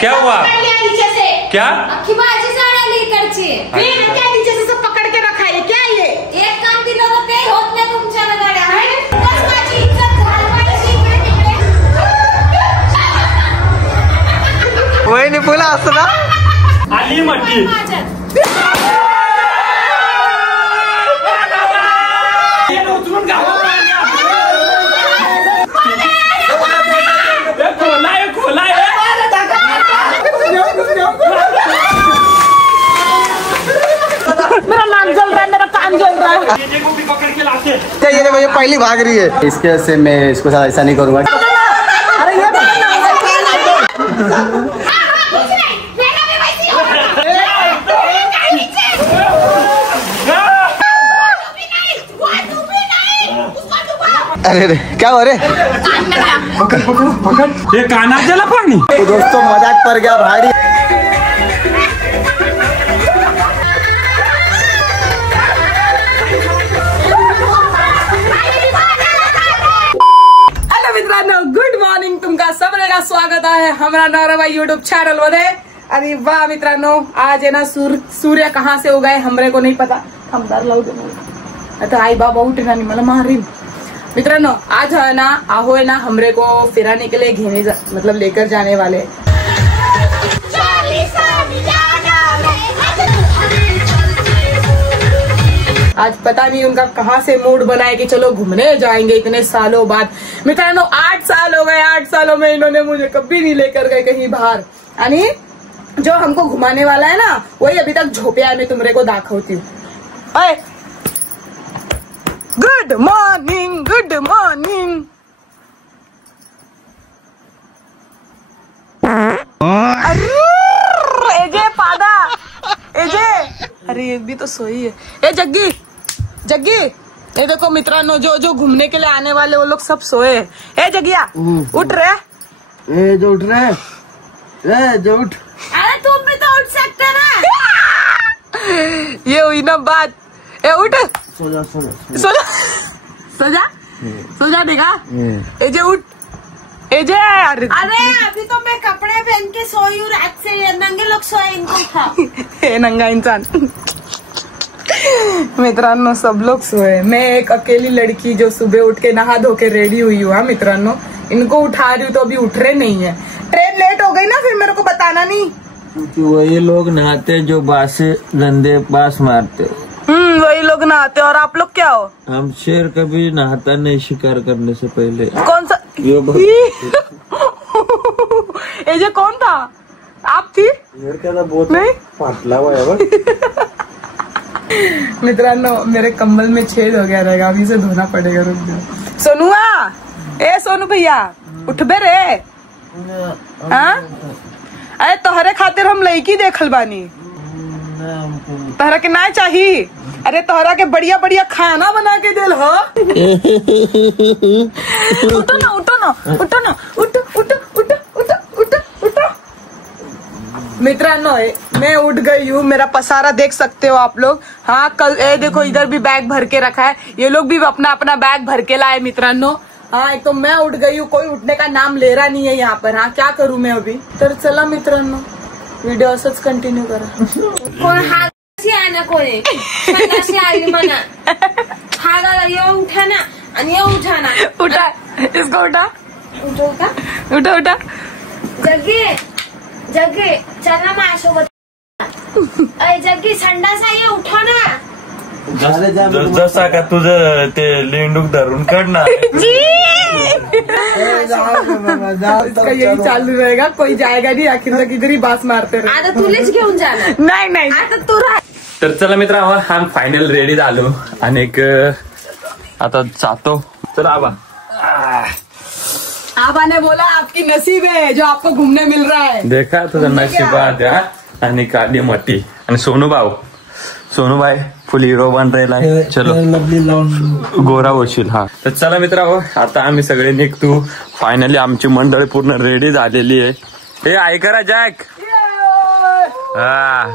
क्या हुआ? नीचे से क्या नीचे से सब पकड़ के रखा है क्या? ये एक काम दिलं तर ते होत नाही तुमच्या गाड्या आहे. माझी इज्जत घालवायची वहिनी बोला असं ना आली म्हटली. मेरा नाक जल रहा है, मेरा कान जल रहा है. पकड़ के लाते. ये भैया पहली भाग रही है. इसके वजह से मैं इसको साथ ऐसा नहीं करूँगा. अरे ये अरे क्या हो रहे? पकड़ पकड़ पकड़. ये काना चला पानी. तो दोस्तों मजाक पर गया भारी. गुड मॉर्निंग तुमका सगळ्यांना स्वागत आहे हमारा नवराबाई यूट्यूब चॅनल मध्ये. अरे वाह मित्रांनो, आज है ना सूर्य कहाँ से उगा है हमरे को नहीं पता. हम डर लावू दे आता आई बाबा उठे ना मला मारीन. मित्रांनो आज है ना आहो है ना हमरे को फिराने के लिए मतलब लेकर जाने वाले. आज पता नहीं उनका कहाँ से मूड बना है कि चलो घूमने जाएंगे इतने सालों बाद. मित्रांनो 8 साल हो गए. 8 सालों में इन्होंने मुझे कभी नहीं लेकर गए कहीं बाहर. आणि जो हमको घुमाने वाला है ना वही अभी तक झोपया है. मैं तुमरे को दाखवती हूँ. Good morning good morning. AJ पादा एजे. अरे ये भी तो सोई है. ए जग्गी जग्गी ये देखो मित्रांनो जो घूमने के लिए आने वाले वो लोग सब सोए. ए जगिया उठ रहे. ए जो उठ रहे. ए जो उठ. अरे तुम भी तो उठ सकते ना. ये हुई ना बात. ए उठ. सोजा सोजा सोजा सोजा सोजा देखा. एजे उठ एजे. अरे अभी तो मैं कपड़े पहन के सोई हूँ रात से. नंगे लोग सोए इनको था. हे नंगा इंसान. मित्रांनो सब लोग सोए. मैं एक अकेली लड़की जो सुबह उठ के नहा धो के रेडी हुई हूँ. मित्रांनो इनको उठा रही हूँ तो अभी उठ रहे नहीं है. ट्रेन लेट हो गई ना फिर मेरे को बताना नहीं. वही लोग नहाते जो बासे धंधे बास मारते. वही लोग नहाते. और आप लोग क्या हो? हम शेर कभी नहाता नहीं शिकार करने से पहले. कौन सा ये कौन था? आप थी? बहुत नहीं पातला हुआ है. मित्रांनो मेरे कंबल में छेद हो गया रहेगा. अभी से धोना पड़ेगा. रुक जाओ. सोनुआ ए सोनू भैया उठ बे रे. हाँ अरे तोहरे खातिर हम लड़की देखल बानी. तोहरा के ना चाहिए. अरे तोहरा के बढ़िया बढ़िया खाना बना के दिल हो. उठो ना उठो ना उठो ना उठो उठो उठो उठो उठो उठो. मित्रांनो मैं उठ गई हूँ. मेरा पसारा देख सकते हो आप लोग. हाँ कल देखो इधर भी बैग भर के रखा है. ये लोग भी अपना अपना बैग भर के लाए मित्रांनो. हाँ एक तो मैं उठ गई हूँ. कोई उठने का नाम ले रहा नहीं है यहाँ पर. हाँ क्या करूँ मैं अभी. तर चला मित्रांनो व्हिडिओ असंच कंटिन्यू करा. कोण हागाशी आहे ना कोणी हागाशी आली म्हणा. हागाला ये उठा ना आणि ये उठा ना. उठा इसको उठा उठा उठा उठा उठा. जग्गी जग्गी चल ना माझ्यासोबत. अरे जग्गी संडास आहे उठा ना. जसा का तुझं ते लेंडूक धरून काढ ना. इसका यही चालू रहेगा. कोई जाएगा नहीं आखिर तक इधर ही बास मारते रहे. आता तुलेच घेऊन जाणार. नाही नाही आता तू राह. तर चला मित्रांनो हम फायनल रेडी झालो आणि आता जातो. चला आबा. आबा ने बोला आपकी नसीब है जो आपको घूमने मिल रहा है. देखा तुझा नशिबात आहे. आणि काढली मोठी आणि सोनूबाई फुल हिरो बन राहिला. चलो गोरा होशील. हा तर चला मित्रांनो आता आम्ही सगळे निघतो. फायनली आमची मंडळी पूर्ण रेडी झालेली आहे. हे ऐका जॅक. हा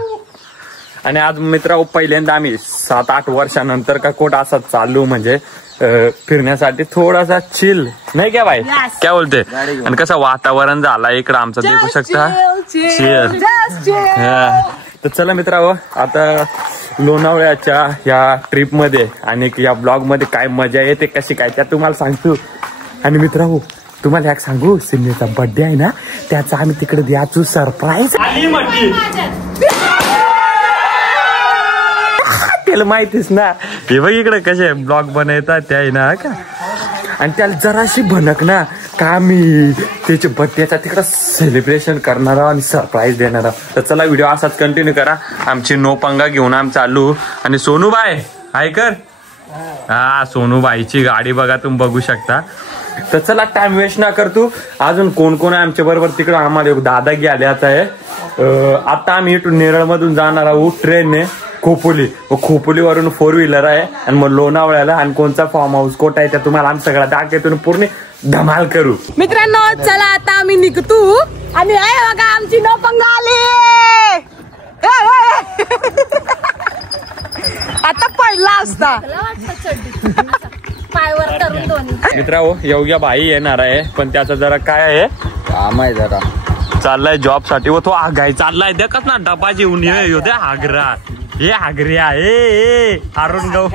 आणि आज मित्रांनो पहिल्यांदा आम्ही 7-8 वर्षानंतर का कोट असा चालू म्हणजे फिरण्यासाठी थोडासा चिल नाही क्या भाई क्या बोलते. आणि कसं वातावरण झालं इकडं आमचं देखू शकता. Cheers. तर चला मित्रांनो, आता लोणावळ्याच्या या ट्रिप मध्ये आणि या ब्लॉग मध्ये काय मजा येते कशी काय त्या तुम्हाला सांगतो. आणि मित्रांनो तुम्हाला एक सांगू, सिन्नीचा बर्थडे आहे ना, त्याचा आम्ही तिकडे द्यायचो सरप्राईज. त्याला माहितीच ना, हे बघ इकडे कसे ब्लॉग बनवतात त्या आहे ना का. आणि त्याला जराशी भनक ना का मी त्याच्या बर्थडेचा तिकडं सेलिब्रेशन करणार आणि सरप्राईज देणार. तर चला व्हिडिओ असाच कंटिन्यू करा. आमची नो पंगा घेऊन आम्ही चालू. आणि सोनूबाई ऐकर, हा सोनूबाईची गाडी बघा, तुम्ही बघू शकता. तर चला टाइम वेस्ट ना करतो. अजून कोण कोण आहे आमच्या बरोबर तिकडं, आम्हाला एक दादा गेल्याचा आहे. आता आम्ही इथून नेरळ मधून जाणार आहोत ट्रेनने खोपोली. खोपोलीवरून 4 व्हीलर आहे आणि मग लोणावळ्याला. आणि कोणचा फार्म हाऊस कोट आहे त्या तुम्हाला आम्ही सगळा दाखवतो, पूर्ण धमाल करू. मित्रांनो चला आता आम्ही निघतो. आणि बघा आमची नो पंगा आली. आता पडला असता. मित्रांनो योग्य भाई येणार आहे, पण त्याचा जरा काय आहे काम आहे जरा, चाललाय जॉब साठी. व तो आगाई चाललाय, देखत ना डबा जेवून येऊ दे आग्रा. हे आग्र्या ए अरुण गाव.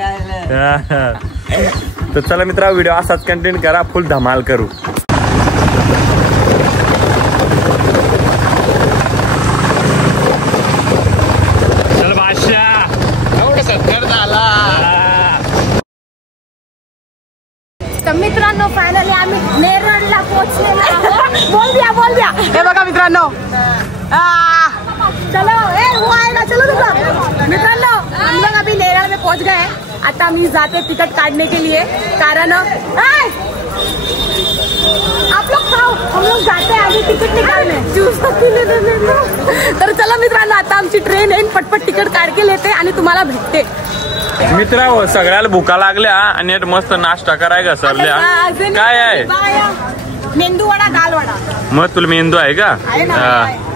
तर चला मित्रांनो व्हिडिओ असाच कंटिन्यू करा, फुल धमाल करू. चल बादशाह एवढं सत्कार झाला. तर मित्रांनो फायनली आम्ही नेरळला पोहोचलेलो आहोत. बोल द्या. हे बघा मित्रांनो, चलो वो आएगा, चलो तुम मित्रांनो हम लोग अभी नेरळ में पहुंच गए. आता मी जाते तिकट काटने के लिए, कारण आप लोग खाओ, हम लोग जाते हैं अभी तिकट निकालने. तर चला मित्रांनो आता आमची ट्रेन येईन, पटपट तिकट काढ के लेते आणि तुम्हाला भेटते. मित्रांनो सगळ्याला भुका लागल्या आणि मस्त नाश्ता कराय का सरल्या. काय आहे? मेंदू वडा, दाल वडा. मग तुला मेंदू आहे का?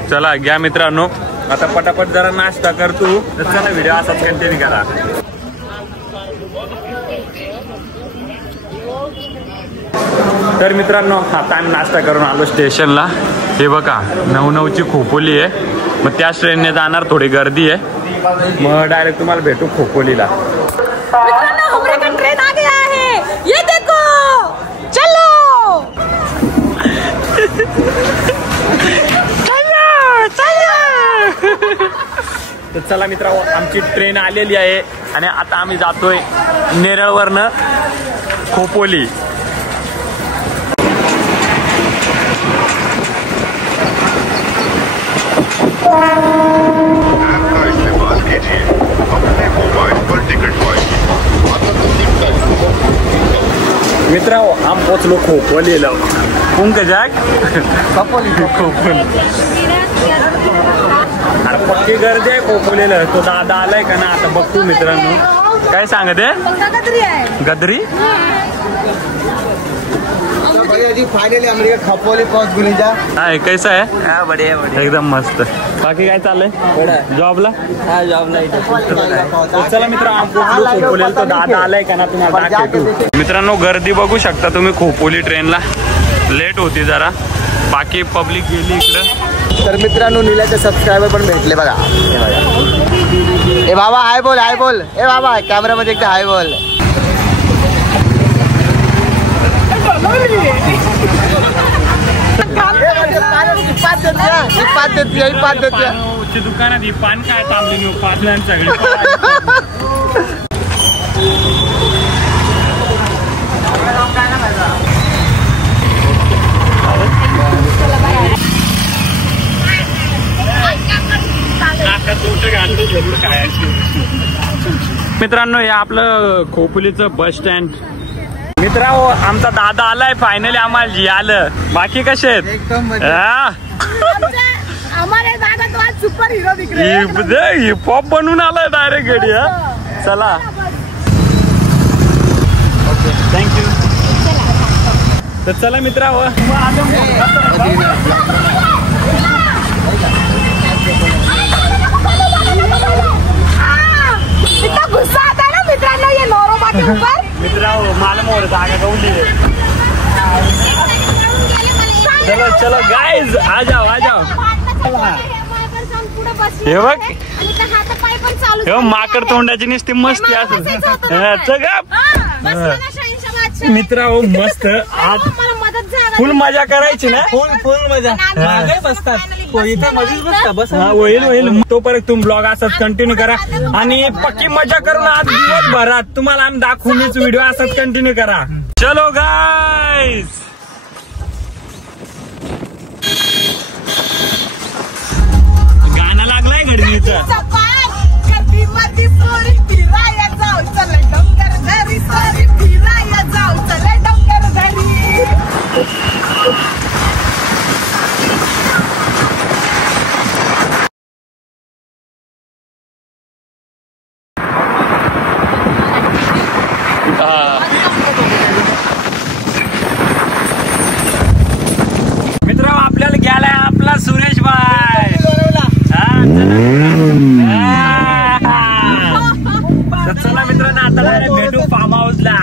चला घ्या मित्रांनो, आता पटापट जरा नाश्ता करतो. तर चला व्हिडिओ असाच कंटिन्यू करा. तर मित्रांनो आता आम्ही नाश्ता करून आलो स्टेशनला. हे बघा 9:09ची खोपोली आहे. मग त्याच ट्रेनने जाणार, थोडी गर्दी आहे. मग डायरेक्ट तुम्हाला भेटू खोपोलीला. मित्रांनो हमारे का ट्रेन आ गया है, ये देखो, चलो. तर चला मित्रांनो आमची ट्रेन आलेली आहे आणि आता आम्ही जातोय नेरळवरनं खोपोली. मित्रांनो हम पोचलो खोपोलीला. कोणतं जाग? खोपोली. अरे पक्की गर्दी आहे खोपोलीला. तो दादा आलाय का ना, आता बघतो मित्रांनो. काय सांगत आहे? गदरी. फाइनली हम खोपोली पहुंच गए. हाय कैसा है? हाँ बढ़िया बढ़िया एकदम मस्त. बाकी काय चाललंय जॉबला? हाँ जॉबला. चला मित्रांनो खोपोलीला तो दादा आलाय का ना, तुम्हाला दाखवतो. मित्रांनो गर्दी बघू शकता तुम्ही खोपोली ट्रेनला. लेट होती जरा, बाकी पब्लिक गेली इकडं. तर मित्रांनो निलाचे सबस्क्रायबर पण भेटले बघा. ए बाबा हाय बोल, हाय बोल. ए बाबा कॅमेरामध्ये एकदा हाय बोल. दुकानात ही पान काय थांबली पाच सगळे. मित्रांनो हे आपलं खोपोलीचं बस स्टँड. मित्रांनो आमचा दादा आलाय फायनली, आम्हाला जी आलं. बाकी कसे आहेत? एकदम हमारे दादा तो आज सुपर हिरो दिख रहे हैं. हिप हॉप बनवून आलाय डायरेक्ट गडी. चला थँक्यू. तर चला मित्रांनो इतना गुस्सा आता है ना मित्रांनो ये नौरोबा के ऊपर. मित्रांनो मला मोर जागा गवली. चलो चलो गाइस आ जाओ आ जाओ. हे बघ हे माकड तोंडाची नुसती मस्ती असं मित्र हो मस्त आज फुल मजा करायची ना फुल मजा मागे बसतात इथे मध्येच बसता बस होईल तोपर्यंत तुम्ही ब्लॉग असंच कंटिन्यू करा आणि पक्की मजा करून आज दिवसभरात तुम्हाला आम्ही दाखवूनच व्हिडिओ असंच कंटिन्यू करा. चलो गाईज गाणं लागलाय घडणीचं मित्र आपल्याला गेलाय आपला सुरेश भाई. चला मित्रांनो आता भेटू फार्म हाऊसला.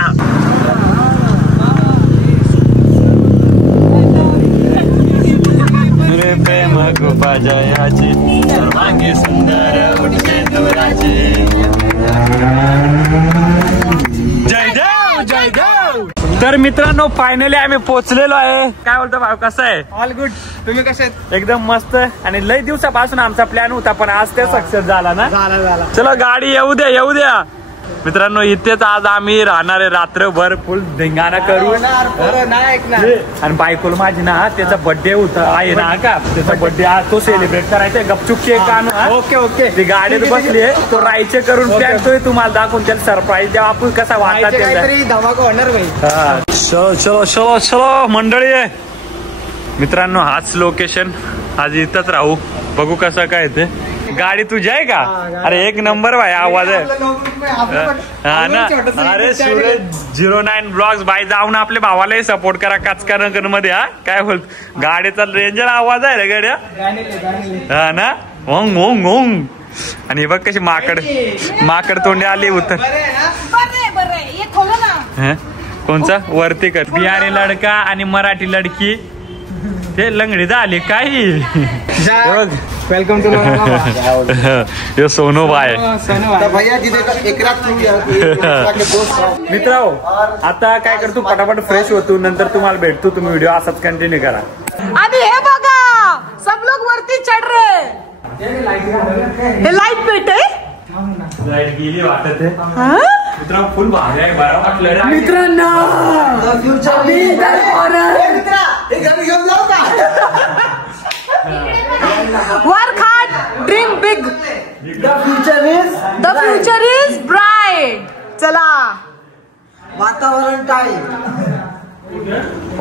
प्रेम कृपा जयाची सर्वांगी सुंदर उठते दुराची. जय देव जय देव. तर मित्रांनो फायनली आम्ही पोहोचलेलो आहे. काय बोलतो भाऊ कसं आहे? All good. तुम्ही कसे? एकदम मस्त. आणि लई दिवसापासून आमचा प्लॅन होता पण आज ते सक्सेस झाला ना. झाला. चलो गाडी येऊ द्या मित्रांनो. इथेच आज आम्ही राहणार आहे रात्रभर फुल धिंगाणा करू. आणि बायकोल माझी ना त्याचा बर्थडे होता आहे ना का त्याचा बर्थडे आज तो सेलिब्रेट करायचा. गपचूप केक आणू. ओके ती गाडीत बसली तो राहायचे करून प्लॅन तुम्हाला दाखवून त्याला सरप्राईज द्या आपण कसा वाटत. धमाका होणार भाई. चलो मंडळी मित्रांनो हाच लोकेशन आज इथंच राहू. बघू कसं काय ते. गाडी तुझी आहे का? अरे एक नंबर भाई आवाज आहे हा ना. अरे सूरज 09 ब्लॉग्स बाई जाऊन आपल्या भावालाही सपोर्ट करा काचका नगर मध्ये. हा काय बोलत गाडीचा रेंजर आवाज आहे रे गाड्या हा ना. ओंग ओंग ओंग. आणि बघ कशी माकड तोंडी आली उतर. कोणचा वरती कर बिहारी लडका आणि मराठी लडकी ते लंगडी झाली काही. वेलकम टू यो सोनू भाई. मित्रांनो आता काय करतो पटापट फ्रेश होतो नंतर तुम्हाला भेटतो. तुम्ही व्हिडिओ असाच कंटिन्यू करा. आणि हे बघा सब लोग वरती चढ रहे. हे लाईट पेटे लाईट गेली वाटत आहे मित्रांनो. फुल भारी आहे बरं वाटलं मित्रांनो. Work hard, dream big. The future is bright. चला वातावरण काय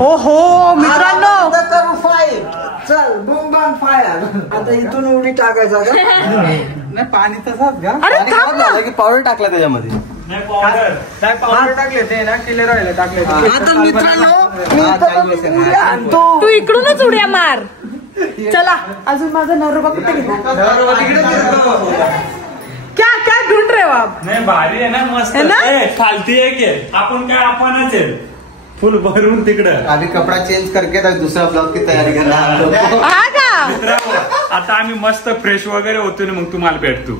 ओहो मित्रांनो. चल बूम बम फायर. आता इथून उडी टाकायचा का? नाही पाणी तसंच का? अरे थांब ना. की पावडर टाकला त्याच्यामध्ये. पावडर टाकले ते ना किल्ले राहिले टाकले. आता मित्रांनो तू इकडूनच उड्या मार. चला अजून माझा नवरा कुठे गेला? क्या ढूंढ रहे हो आप? नाही भारी आहे ना मस्त है ना? खालती एक आहे आपण काय आपणच आहे फुल भरून तिकडं. अभी कपड़ा चेंज करके दूसरा ब्लॉग की तयारी करना. हा का आता आम्ही मस्त फ्रेश वगैरे होतो ना मग तुम्हाला भेटतो.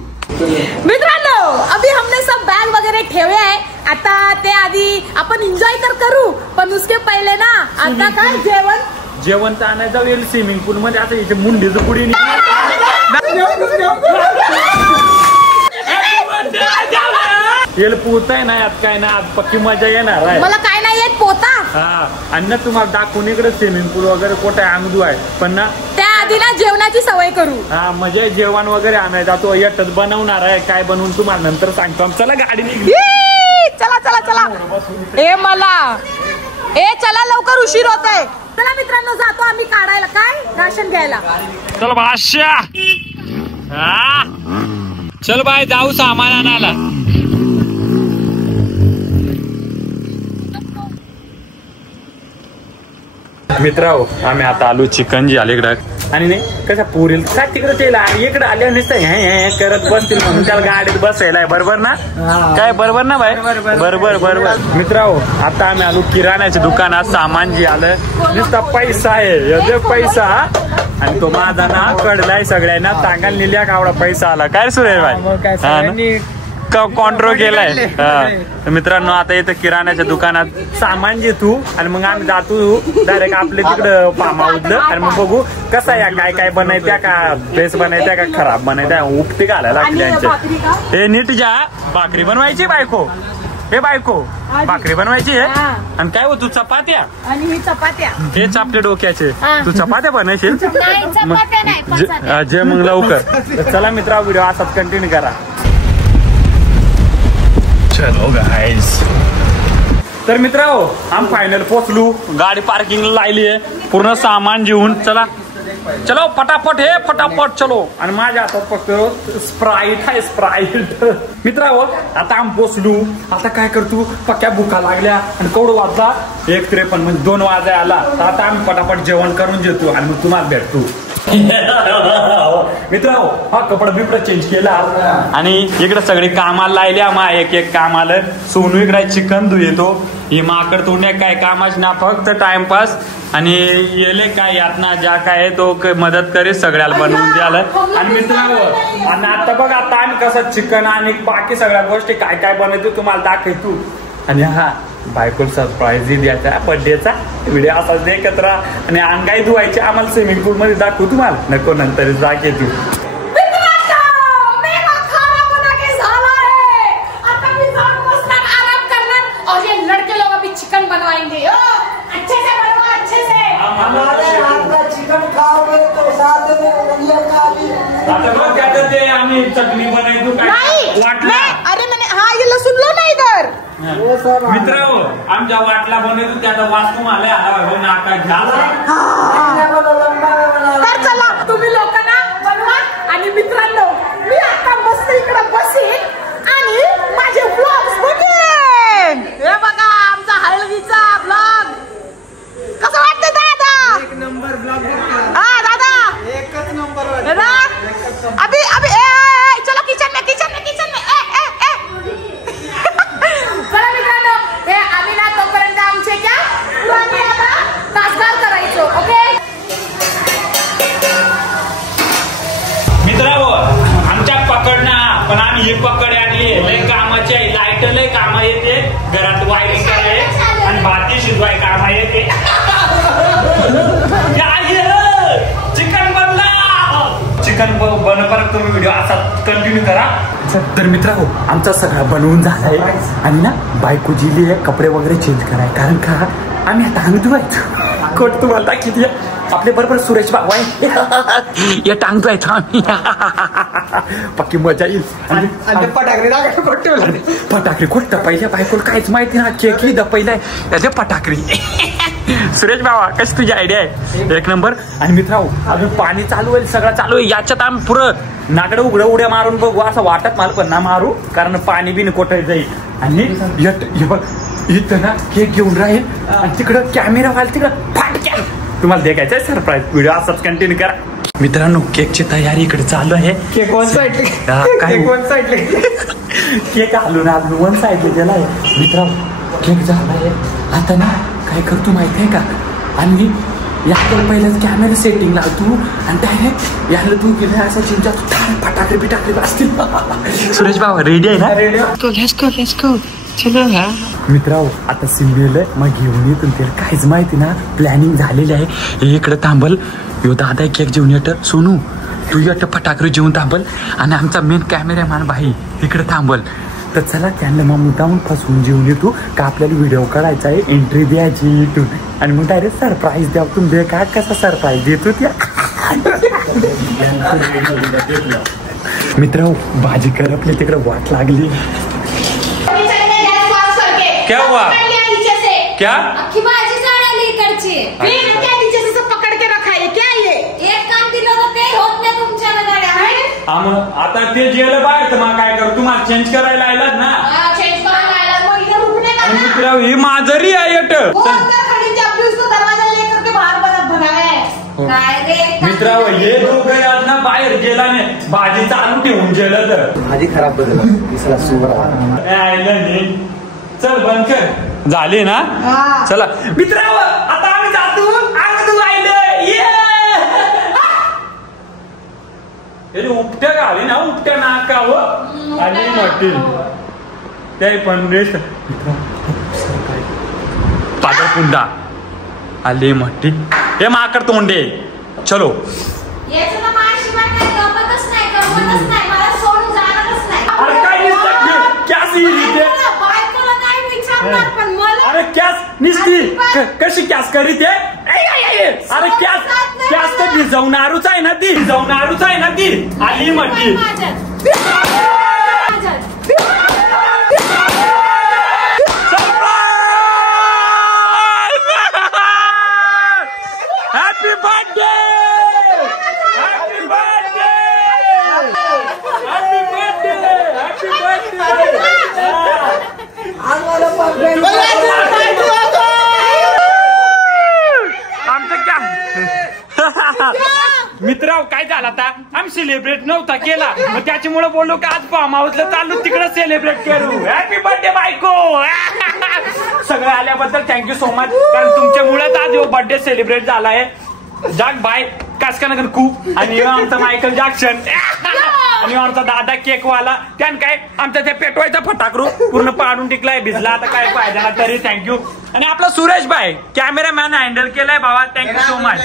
मित्रांनो अभी हमने सब बैग वगैरह ठेवे आहे. आता ते आधी आपण एन्जॉय तर करू पण उसके पहिले ना आता काय जेवण तर आणायला जाऊ येईल स्विमिंग पूल मध्ये. आता इथे मुंडीचं पुढे येल पोहत आहे ना यात काय ना आज पक्की मजा येणार आहे. मला काय नाही येत पोता. हा आणि ना तुम्हाला दाखवून इकडे स्विमिंग पूल वगैरे कुठे अंगदू आहे पण ना त्या आधी ना जेवणाची सवय करू. हा म्हणजे जेवण वगैरे आणायचा तो एकच बनवणार आहे. काय बनवून तुम्हाला नंतर सांगतो. चला गाडी निघली. चला चला लवकर उशीर होत आहे. चला मित्रांनो जातो आम्ही काढायला काय राशन घ्यायला. चल बादशाह चल बाय जाऊ सामान आणायला. मित्रांनो आम्ही आता आलो चिकनजी अलीकडं आणि नाही कसा पुरेल काय तिकडे ते इकडे आले नसतं हे करत बसतील म्हणून त्याला गाडीत बसायला बरोबर ना. काय बरोबर ना बाय बरोबर मित्रांनो आता आम्ही आलो किराण्याच्या दुकानात. सामान जी आलं नुसता पैसा आहे पैसा आणि तो माझा ना कडलाय सगळ्यांना सांगायला लिहिल्या का एवढा पैसा आला काय सुरेश भाई कॉन्ट्रो केलाय. मित्रांनो आता इथं किराण्याच्या दुकानात सामान घेतो आणि मग आम्ही जातो डायरेक्ट आपले तिकडं फार्म हाऊसला आणि मग बघू कसं या काय काय बनायत्या का बेस बनायत्या का खराब बनायत्या उपटी घालायला लागल्या. हे नीट जा भाकरी बनवायची बायको. हे बायको भाकरी बनवायची आहे आणि काय हो तू चपात्या आणि ही चपात्या हेच आपल्या डोक्याचे तू चपात्या बनवशील जे मग लवकर. चला मित्रा व्हिडिओ असाच कंटिन्यू करा. चलो गाइस तर मित्रांनो आम्ही फायनल पोहोचलो. गाडी पार्किंग लावली आहे पूर्ण सामान घेऊन. चला चलो पटापट हे पटापट चलो. आणि माझ्या हातात फक्त स्प्राईट आहे स्प्राईट. मित्रांनो आता आम्ही पोचलो. आता काय करतो पक्या भुका लागल्या आणि केवढं वाजला 1:53 म्हणजे 2 वाजा आला. तर आता आम्ही पटापट जेवण करून जेवतो आणि मग तुम्हाला भेटतो. मित्रांनो हा कपडा बिपडा चेंज केला आणि इकडे सगळे कामाला लायले आम्हा एक एक काम आलं. सोनू इकडे चिकन धु येतो. ही माकड तोंड्या काय कामाच ना फक्त टाइमपास आणि येले काय यात ना ज्या काय तो मदत करीत सगळ्याला बनवून द्यायला. आणि मित्रांनो आणि आता बघ आता आम्ही कसं चिकन आणि बाकी सगळ्या गोष्टी काय काय बनवतो तुम्हाला दाखवतो. आणि हा बायको सरप्राईज द्यायचा बर्थडेचा व्हिडिओ असाच देखत राहा. आणि अंगाई धुवायची आम्हाला स्विमिंग पूल मध्ये दाखवू तुम्हाला नको नंतर दाखवतो. चिकन बनवाएंगे अच्छे से बनवा अच्छे से. हमारे हाथ का चिकन खाओगे तो साथ में उंगलियों का भी. आता बघ त्याचं ते आम्ही चटणी बनायचो काय वाटला. अरे मैंने हाँ ये लसूण लो ना इधर. मित्र आमच्या वाटला बनवतो त्याचा वास तुम्हाला नाका घ्या. तर चला तुम्ही लोक ना बनवा. आणि मित्रांनो मी आता मस्त इकडे बसेन आणि माझे ब्लॉग्स बघेन. हे बघा आमचा हळदीचा ब्लॉग कसं वाटतं दादा. 1 नंबर ब्लॉग. हा दादा एकच नंबर. अभी अभी चलो किचन में किचन में किचन में. चला मित्रांनो हे आम्ही ना तोपर्यंत आमचे क्या पुराणी आता तासगार करायचो. ओके मित्रांनो आमच्या पकडना पण आम्ही ही पकड आणली लय कामाची आहे. लाईट लय काम येते घरात वायरिंग करायला आणि भाती शिजवाय काम येते. चिकन बनला. चिकन बनपर्यंत तुम्ही व्हिडिओ असा कंटिन्यू करा. तर मित्रांनो आमचा सगळा बनवून झालाय आणि ना बायको जिली आहे कपडे वगैरे चेंज कराय कारण का आम्ही आता अंग धुवायचो. कोट तुम्हाला दाखवते आपल्या बरोबर सुरेश भाऊ आहे या टांग धुवायचो आम्ही. पक्की मजा येईल. आणि फटाकडी कोट पहिल्या बायकोला काहीच माहिती ना केक ही दपैलाय त्याचे फटाकडी. सुरेश बाबा कशी तुझी आयडिया आहे 1 नंबर. आणि मित्रांनो अजून पाणी चालू आहे सगळं चालू आहे याच्यात आम्ही पुरं नाकडं उघडं उड्या मारून बघू असं वाटत मला पण ना मारू कारण पाणी बिन कोटाय जाईल. आणि बघ इथं ना केक घेऊन राहील आणि तिकडं कॅमेरा व्हायला तिकडं फाटक्या तुम्हाला देखायचं आहे सरप्राईज. व्हिडिओ असाच कंटिन्यू करा. मित्रांनो केकची तयारी इकडे चालू आहे. Cake one side. काय वन साइड केक हलून हलून वन साईडला गेलाय. मित्रांनो केक झालाय. आता ना काय करतो माहिती आहे का आणि याकडे पहिल्याच कॅमेरा सेटिंग लावतो आणि डायरेक्ट याला तू गेला असं चिंचा फटाकडी बिटाकडी असतील. सुरेश बाबा रेडी आहे ना. लेट्स गो चलो. मित्रांनो आता सिम्बेल मग घेऊन येतो त्याला काहीच माहिती ना प्लॅनिंग झालेली आहे. हे इकडे थांबल यो दादा केक जेवण येत सोनू तू येत फटाकडी जेवून थांबल आणि आमचा मेन कॅमेरामॅन भाई इकडे थांबल. तर चला त्यांना मग मुद्दामून फसवून जेवून येतो का आपल्याला व्हिडिओ काढायचा आहे एंट्री द्यायची इथून आणि मग डायरेक्ट सरप्राईज द्या. तुम्ही काय कसा सरप्राईज देतो त्या. मित्र भाजी करपली तिकडे वाट लागली. क्या हुआ क्या पकड़ के रखा है क्या ये. एक काम दिलं तर ते होत नाही तुमच्या गाड्या आहे. आता ते जेलं बाहेर तर मग काय करू तुम्हाला चेंज करायला आलात ना. चेंज करायला मग इधर रुकने का ना. मित्र ही माजरी आहे येट दरवाजा लेकर के बाहर बनाया है. मित्र हे दोघं आज ना बाहेर गेला नाही भाजी चालू ठेवून गेलं तर भाजी खराब बदल चल बंद कर झाली ना. चला मित्र आता आम्ही जातो अंग धुवायला. हे उपट्या घाली ना उपट्या नाकावं आली म्हटली ते पण पातळकुंडा आली म्हटली हे माकड तोंडे चलो अरे कॅस निसती कशी कॅस करीत अरे कॅस तर भिजवणारूच आहे ना ती भिजवणारूच आहे ना ती आली म्हटली happy birthday happy birthday happy birthday happy birthday आमचं काय मित्र काय झालं आता आम्ही सेलिब्रेट नव्हता केला मग त्याच्यामुळे बोललो की आज फार्म हाऊसला चाललो तिकडे सेलिब्रेट करू हॅपी बर्थडे बायको सगळं आल्याबद्दल थँक्यू सो मच कारण तुमच्यामुळेच आज बर्थडे सेलिब्रेट झालाय जाग बाय कासकानगर खूप आणि आमचा मायकल जॅक्सन आणि आमचा दादा केकवाला त्यान काय आमचा ते पेटवायचा फटाकरू पूर्ण पाडून टिकलाय भिजला आता काय फायदा तरी थँक्यू आणि आपला सुरेश भाई कॅमेरामॅन हँडल केलाय बाबा थँक्यू सो मच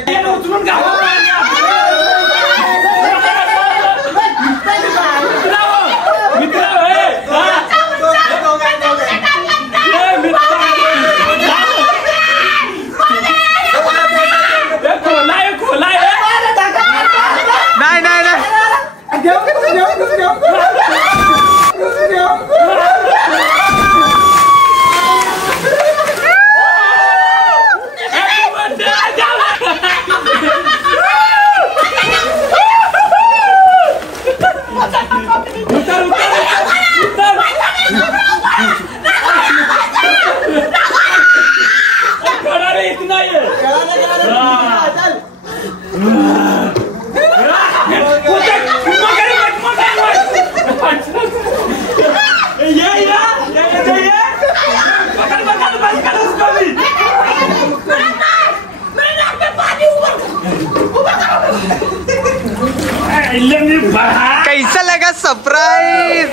कैसा लगा सरप्राइज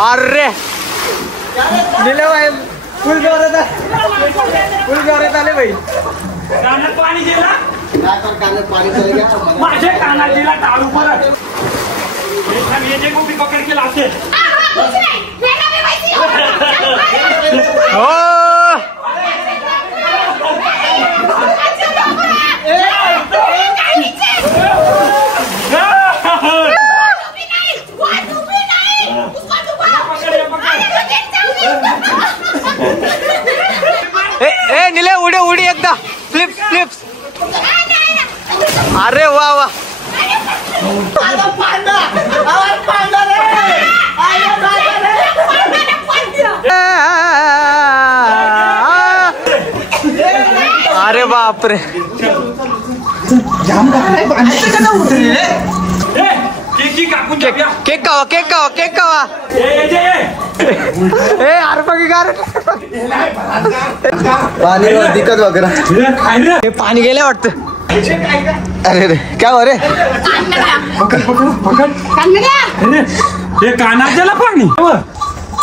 अरे दिले भाई फुल जोरात आले भाई कानात पाणी दिला माझ्या कानात दिला टाळू परत हे गोपी पकड केला असेल निले उडी उडी एकदा फ्लिप फ्लिप्स अरे वा वा अरे बापरे केक खावा केक खावा केक खावा यार बघ पाणी दिक्कत वगैरे पाणी गेले वाटतं अरे रे क्या हो रे हे कानात गेला पाणी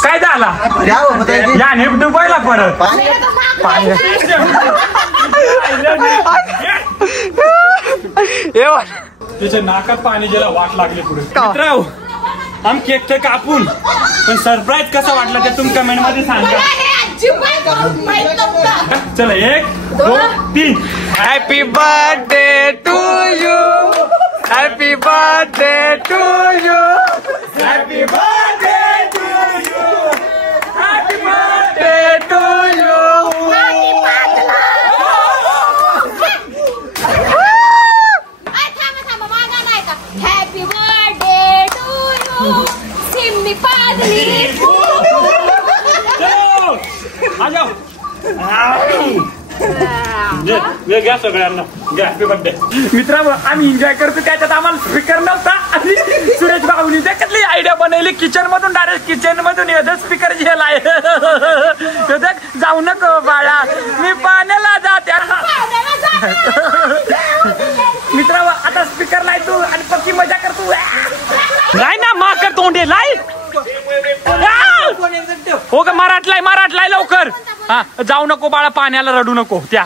काय झाला या डुबायला परत त्याच्या नाकात पाणी गेला वाट लागली पुढे मित्रांनो आम केक ते कापून पण सरप्राईज कसा वाटला ते तुम्ही कमेंट मध्ये सांगा चला 1 2 3 happy birthday to you happy birthday to you happy birthday to you happy birthday to you happy birthday to you Simmi पादली आ जाओ घ्या सगळ्यांना घ्या हॅपी बर्थडे मित्रांनो आम्ही एन्जॉय करतो त्याच्यात आम्हाला स्पीकर नव्हता आणि सुरेश भाऊनी त्याच्यातली आयडिया बनवली किचन मधून डायरेक्ट किचन मधून स्पीकर झेलाय जाऊ नको बाळा मी पाण्याला जाते मित्रा आता स्पीकर लाय तू आणि पक्की मजा कर तू. नाही ना मा कर तोंडे लाय हो का. मराठलाय लवकर. हा जाऊ नको बाळा पाण्याला रडू नको त्या.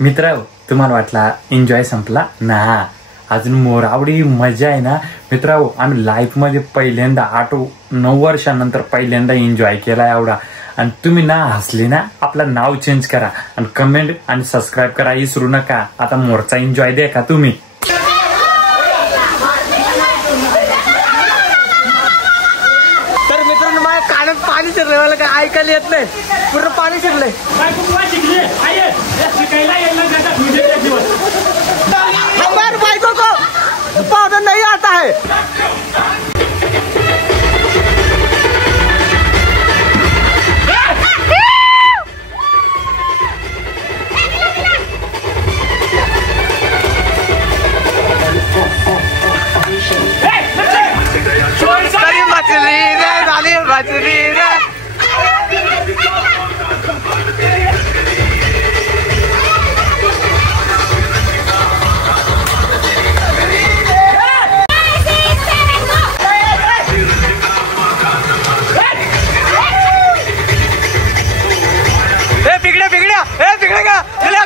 मित्र तुम्हाला वाटला एन्जॉय संपला ना. अजून मोरावडी मजा आहे ना मित्र. आम्ही लाईफ मध्ये पहिल्यांदा 8-9 वर्षानंतर पहिल्यांदा एन्जॉय केला एवढा. आणि तुम्ही ना हसले ना आपलं नाव चेंज करा आणि कमेंट आणि सबस्क्राईब करा विसरू नका. आता मोरचा एन्जॉय द्या का तुम्ही. तर मित्रांनो माझ्या कानात पाणी शिरलंय. मला काय ऐकायला येत नाही. पूर्ण पाणी शिरलंय. हमारे बाइकों को पौधा नहीं आता है. मछली रे.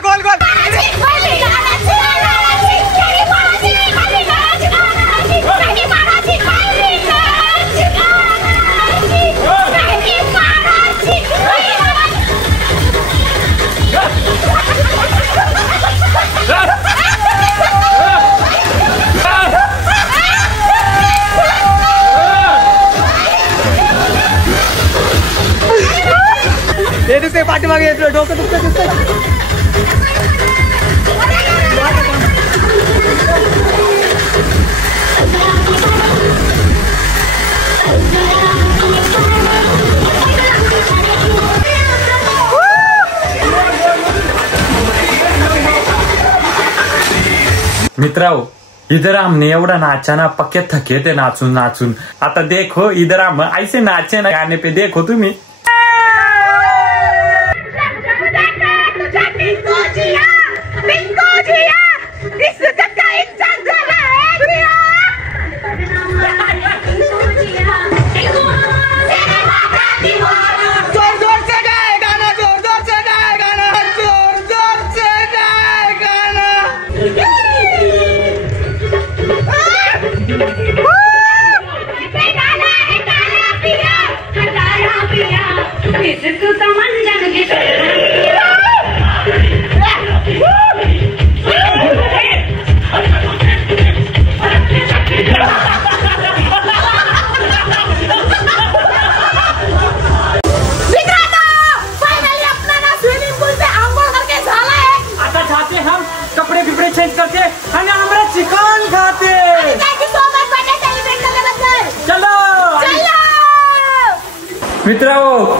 गोल गोल. हे दिसते पाठीमागे डोकं दुखतं दिसतंय. मित्राओ इधर हमने एवढा नाचा ना पक्के थके थे नाचून नाचून. आता देखो इधर हम ऐसे नाचे ना गाने पे देखो तुम्ही.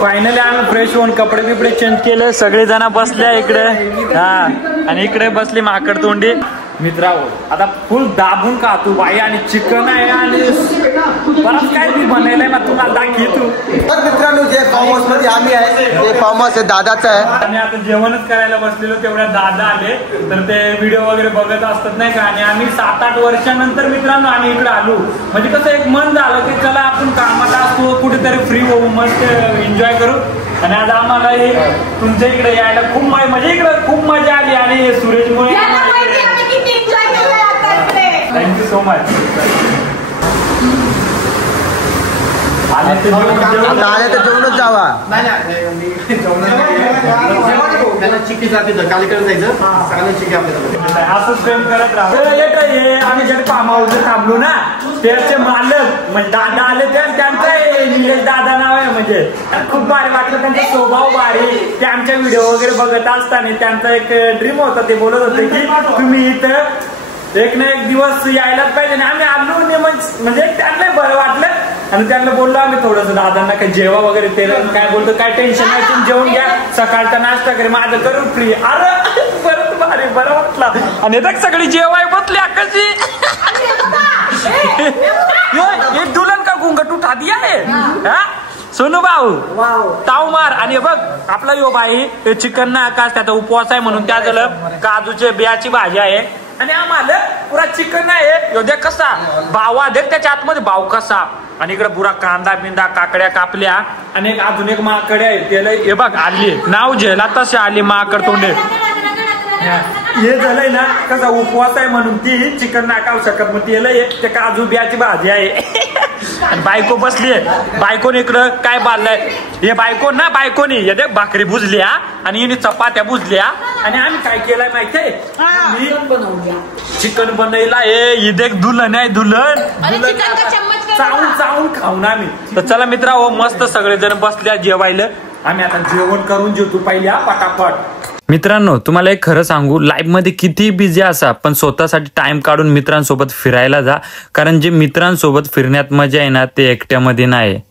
फायनली आम्ही फ्रेश होऊन कपडे बिपडे चेंज केले, सगळे जण बसल्या इकडे. हा आणि इकडे बसली माकड तोंडी. मित्रांनो आता फुल दाबून खातो बाई आणि चिकन आहे आणि बरंच काय बी बनवलंय मग तुम्हाला दाखवतो. तर मित्रांनो जे फार्म हाऊस मध्ये आम्ही आहे ते फार्म हाऊस दादाचं आहे. आणि आता जेवणच करायला बसलेलो तेवढ्या दादा आले तर ते व्हिडिओ वगैरे बघत असतात नाही का. आणि आम्ही 7-8 वर्षानंतर मित्रांनो आम्ही इकडे आलो. म्हणजे कसं एक मन झालं की चला आपण कामात असतो कुठेतरी फ्री होऊ मस्त एन्जॉय करू. आणि आज आम्हाला तुमच्या इकडे यायला खूप म्हणजे इकडे खूप मजा आली. आणि सुरेशमुळे थँक्यू सो मच. आता आले तर जेवणच जावा. असंच प्रेम करत राहू. आम्ही ज्या फार्म हाऊस थांबलो ना त्याचे मालक म्हणजे दादा आले त्यांचं निलेश दादा नाव आहे. म्हणजे खूप भारी वाटलं त्यांचा स्वभाव भारी. ते आमच्या व्हिडिओ वगैरे बघत असताना त्यांचा एक ड्रीम होता. ते बोलत होते की तुम्ही इथं एक ना एक दिवस यायलाच पाहिजे. आम्ही आलो म्हणजे त्यांना बरं वाटलं. आणि त्यांना बोललो आम्ही थोडस दादांना काही जेवा वगैरे ते काय बोलतो काय टेन्शन नाही तुम्ही जेवून घ्या सकाळचा नाश्ता करे माझं करून फ्री. अरे परत भारी बरं वाटलं. आणि सगळी जेवाय बसली कशी एक दुल्हन का घुंगट उठा दिया है सोनू भाऊ ताव मार. आणि बघ आपला यो बाई चिकन ना आकाश त्याचा उपवास आहे म्हणून त्या झालं काजूचे बियाची भाजी आहे. आणि आम्हाला पुरा चिकन आहे. देख कसा बावा देख त्याच्या आतमध्ये भाव कसा. आणि इकडे पुरा कांदा बिंदा काकड्या कापल्या. आणि अजून एक माकडे आहे त्याला हे बघ आली नाव झेला तसे आली माकड तोंडे. हे झालंय ना कसा उपवास आहे म्हणून ती चिकन नाही खाऊ शकत मग त्याला ते काजू बियाची भाजी आहे. आणि बायको बसली आहे. बायकोने इकडं काय बांधलंय हे बायको ना बायकोनी हे देख भाकरी भुजल्या आणि हिने चपात्या भुजल्या. आणि आम्ही काय केलंय माहितीये चिकन बनवला हे देख दुल्हन आहे दुल्हन चावून चावून खाऊन आम्ही. तर चला मित्रांनो मस्त सगळेजण बसल्या जेवायला. आम्ही आता जेवण करून जेवतो पहिले पटापट. मित्रांनो तुम्हाला एक खरं सांगू लाईफ मध्ये किती बिझी असा पण स्वतःसाठी टाइम काढून मित्रांसोबत फिरायला जा. कारण जे मित्रांसोबत फिरण्यात मजा आहे ना ते एकट्यामध्ये नाही.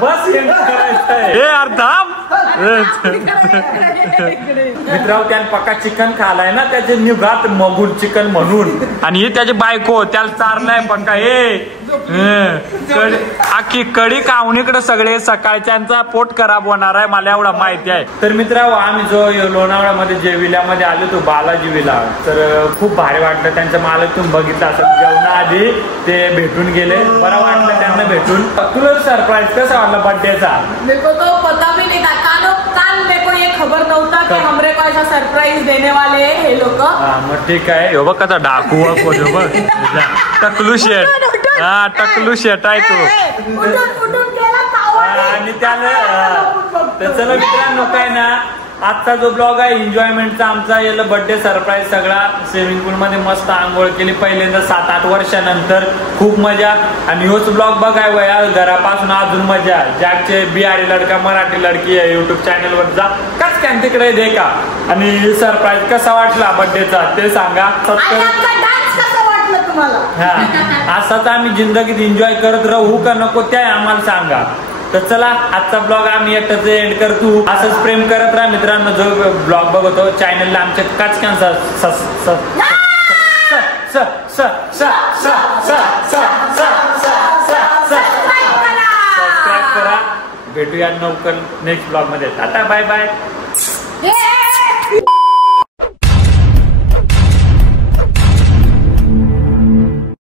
बस मित्रांनो त्याने पक्का चिकन खालाय ना त्याचे निघात मगून चिकन म्हणून. आणि हे त्याची बायको त्याला चारलाय पक्का आखी कडी कावणीकडे सगळे सकाळच्यांचा पोट खराब होणार आहे मला एवढा माहिती आहे. तर मित्रांनो आम्ही जो लोणावळ्यामध्ये जे विल्यामध्ये आलो तो बालाजी विला तर खूप भारी वाटलं. त्यांचं मालक तुम्ही बघितलं असं जेवणाआधी ते भेटून गेले. बरं वाटलं त्यांना भेटून. तुला सरप्राईज कसा वाटला बर्थडेचा? मेरे को तो पता भी नहीं था. काल मेरे को ये खबर नव्हता की हमरे को ऐसा सरप्राईज देने वाले हे लोक. मग ठीक आहे. हो बघ कसा डाकू बघ टकलू शेट. हा टकलू शेट आहे तो. आणि त्याला चला मित्रांनो काय ना आजचा जो ब्लॉग आहे एन्जॉयमेंटचा आमचा याला बर्थडे सरप्राईज सगळा स्विमिंग पूल मध्ये मस्त आंघोळ केली पहिल्यांदा 7-8 वर्षानंतर खूप मजा. आणि होच ब्लॉग बघाय वया घरापासून अजून मजा. ज्याचे बिहारी लडका मराठी लडकी आहे युट्यूब चॅनल वर जा कस काय तिकडे दे का. आणि सरप्राईज कसा वाटला बर्थडेचा ते सांगा. हा असाच आम्ही जिंदगीत एन्जॉय करत राहू का नको ते आम्हाला सांगा. तर चला आजचा ब्लॉग आम्ही एकटाच एंड करतो. असंच प्रेम करत राहा मित्रांनो. जो ब्लॉग बघतो चॅनलला आमच्या काचक्यान सबस्क्राईब करा. भेटूया लवकर नेक्स्ट ब्लॉग मध्ये. आता बाय बाय.